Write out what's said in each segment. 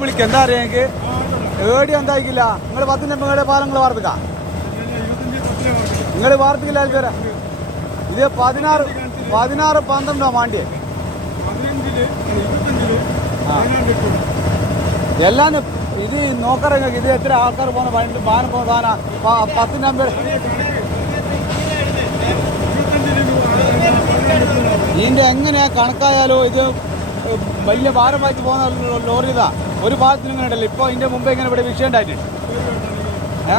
വിളിക്ക. എന്താ അറിയാം എനിക്ക് ഏടി എന്തായിക്കില്ല? നിങ്ങൾ പത്തിന്റെ മേടെ പാലങ്ങൾ വാർത്തക്ക നിങ്ങൾ വാർത്തിക്കില്ല ആൾക്കാരെ ഇത് പതിനാറ് പതിനാറ് പന്ത്രണ്ടോ മാണ്ടിയെ. എല്ലാം ഇത് നോക്കറേ ഇത് എത്ര ആൾക്കാർ പോകുന്ന? വണ്ടി പാന പോകുന്ന. സാധന നമ്പർ ഇതിന്റെ എങ്ങനെയാ കണക്കായാലോ ഇത് വലിയ ഭാരമായിട്ട് പോകുന്ന ലോറി ഇതാ. ഒരു ഭാഗത്തിന് ഇങ്ങനെ ഉണ്ടല്ലോ ഇപ്പൊ ഇതിന്റെ മുമ്പ് ഇങ്ങനെ ഇവിടെ വിഷയം ഉണ്ടായിട്ടുണ്ട്. ഏ?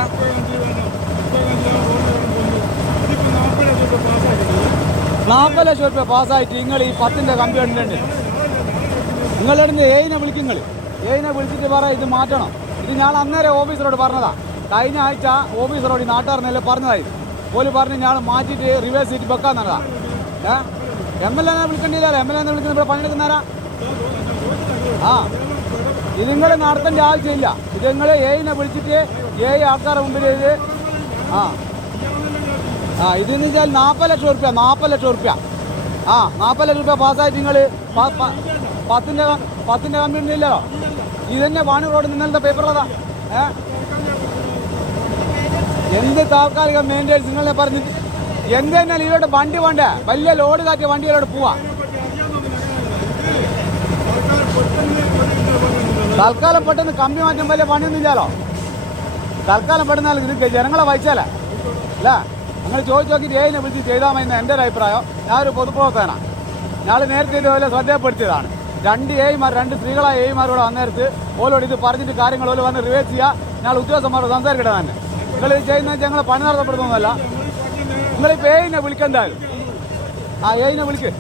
നാൽപ്പത് ലക്ഷം രൂപ പാസ്സായിട്ട് നിങ്ങൾ ഈ പത്തിന്റെ കമ്പി കണ്ടിട്ടുണ്ട്. നിങ്ങളുടെ ഏയിനെ വിളിക്കും ഏതിനെ വിളിച്ചിട്ട് പറ ഇത് മാറ്റണം. ഇത് ഞാൻ അന്നേരം ഓഫീസറോട് പറഞ്ഞതാ. കഴിഞ്ഞ ആഴ്ച ഓഫീസറോട് ഈ നാട്ടുകാർ നെല്ലെ പറഞ്ഞതായി. പോലും പറഞ്ഞ് ഞാൻ മാറ്റിയിട്ട് റിവേഴ്സ് ചെയ്തിട്ട് വെക്കാൻ നടതാ ഏ? എം എൽ എന്നെ വിളിക്കേണ്ടിയില്ലല്ലോ എം എൽ എന്നെ വിളിക്കുന്ന ഇവിടെ പണിയെടുക്കുന്നേരാ ആ. ഇത് നിങ്ങൾ നടത്തേണ്ട ആവശ്യമില്ല ഇത് നിങ്ങൾ ഏയിനെ വിളിച്ചിട്ട് ഏഴ് ആൾക്കാരുടെ മുമ്പിൽ ഇത് ആ. ആ ഇതെന്ന് വെച്ചാൽ നാൽപ്പത് ലക്ഷം റുപ്യ നാൽപ്പത് ലക്ഷം റുപ്യ ആ നാൽപ്പത് ലക്ഷം റുപ്യ പാസ്സായിട്ട് നിങ്ങൾ പത്തിന്റെ പത്തിന്റെ കമ്പനി ഇല്ലല്ലോ ഇതന്നെ വാണി റോഡ് നിങ്ങളുടെ പേപ്പറിലതാ ഏ? എന്ത് താൽക്കാലിക മെയിന്റെനൻസ് നിങ്ങളെ പറഞ്ഞിട്ട് എന്ത് തന്നെ ഇതിലോട്ട് വണ്ടി വേണ്ടേ? വലിയ ലോഡ് കാറ്റിയ വണ്ടികളോട് പോവാ. തൽക്കാലം പെട്ടെന്ന് കമ്പി മാറ്റം വലിയ പണിയൊന്നും ഇല്ലല്ലോ തൽക്കാലം പെട്ടെന്ന് ഇത് ജനങ്ങളെ വായിച്ചാലേ അല്ല? നിങ്ങൾ ചോദിച്ചു നോക്കിയിട്ട് ഏതിനെ വിളിച്ച് ചെയ്താൽ മതി എന്റെ ഒരു അഭിപ്രായം. ഞാനൊരു പൊതുപ്രവർത്തകനാണ് ഞങ്ങൾ നേരത്തെ ഇതുപോലെ ശ്രദ്ധയപ്പെടുത്തിയതാണ്. രണ്ട് എമാർ രണ്ട് സ്ത്രീകളായ എമാരോട് വന്നേരത്ത് ഓലോട് ഇത് പറഞ്ഞിട്ട് കാര്യങ്ങൾ ഓൽ വന്ന് റിവേഴ്സ് ചെയ്യുക ഞാൻ ഉദ്യോഗസ്ഥന്മാരോട് സംസാരിക്കട്ടെ തന്നെ. നിങ്ങൾ ഇത് ചെയ്യുന്നത് ഞങ്ങൾ പണി നടത്തപ്പെടുന്നതല്ല നിങ്ങളിപ്പോൾ എയിനെ വിളിക്കണ്ടായാലും ആ എയിനെ വിളിക്ക്.